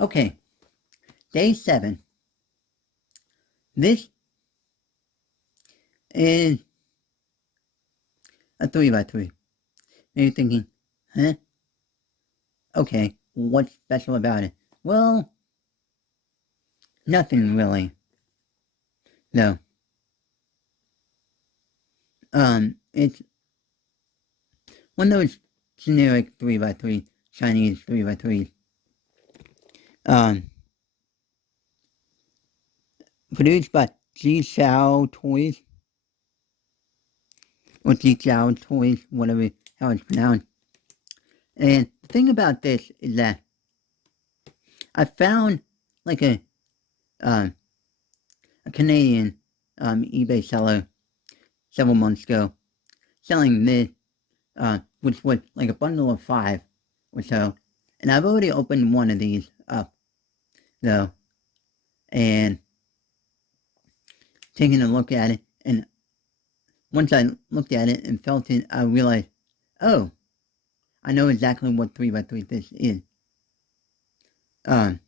Okay, day 7. This is a 3 by 3. Now you're thinking, huh? Okay, what's special about it? Well, nothing really. No. It's one of those generic 3 by 3 Chinese 3 by 3s. Um, Produced by Ji Xiao Toys, or Ji Xiao Toys, whatever, how it's pronounced. And the thing about this is that I found like um, a Canadian eBay seller several months ago selling this, which was like a bundle of 5 or so. And I've already opened one of these up, though, and taking a look at it. And once I looked at it and felt it, I realized, oh, I know exactly what 3 by 3 this is. Let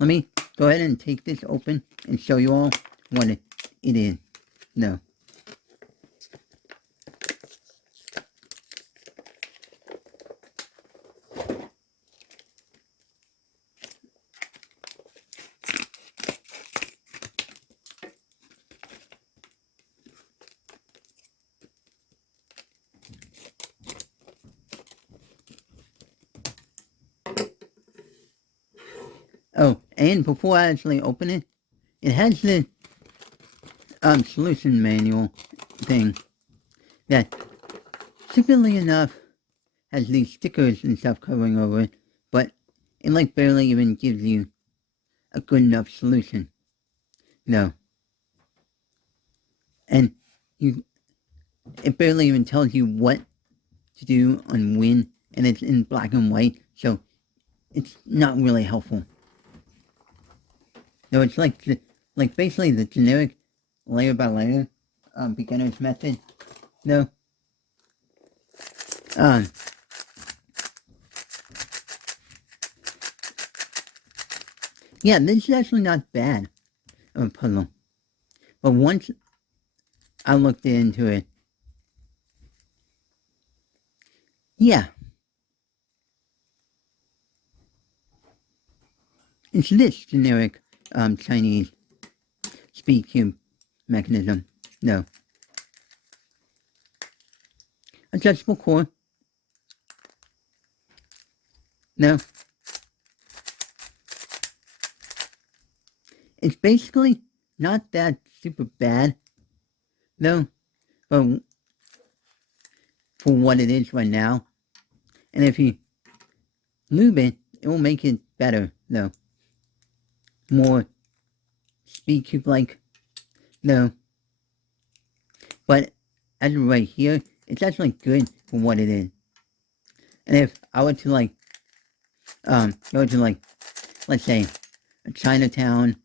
me go ahead and take this open and show you all what it is. No. Oh, and before I actually open it, it has this solution manual thing that, stupidly enough, has these stickers and stuff covering over it, but it like barely even gives you a good enough solution. No. And it barely even tells you what to do on when, and it's in black and white, so it's not really helpful. No, it's like basically the generic layer by layer beginner's method. No. Yeah, this is actually not bad of a puzzle. But once I looked into it, yeah, it's this generic Chinese speed cube mechanism. No. Adjustable core. No. It's basically not that super bad, though, but for what it is right now. And if you lube it, it will make it better, though. More speed cube like, though. But as of right here, it's actually good for what it is. And if I were to go to let's say a Chinatown,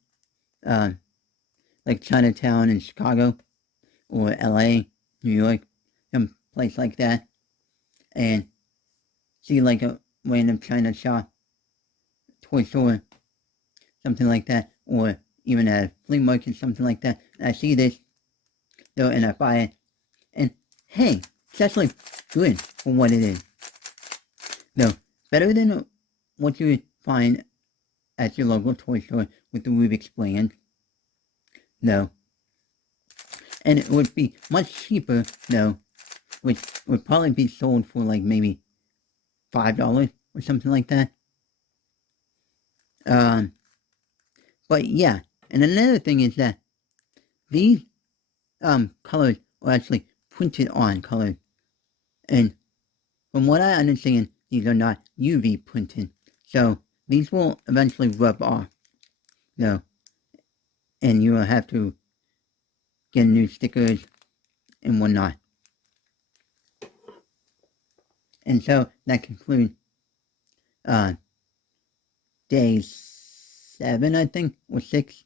like Chinatown in Chicago or LA, New York, some place like that, and see like a random China shop, toy store, something like that, or even at a flea market, something like that, and I see this, though, and I buy it, and hey, it's actually good for what it is. No, better than what you would find at your local toy store with the Rubik's brand. No. And it would be much cheaper, though, which would probably be sold for like maybe $5 or something like that. But yeah, and another thing is that these colors are actually printed on colors, and from what I understand, these are not UV printed, so these will eventually rub off, though, and you will have to get new stickers and whatnot. And so that concludes day 7, I think, or 6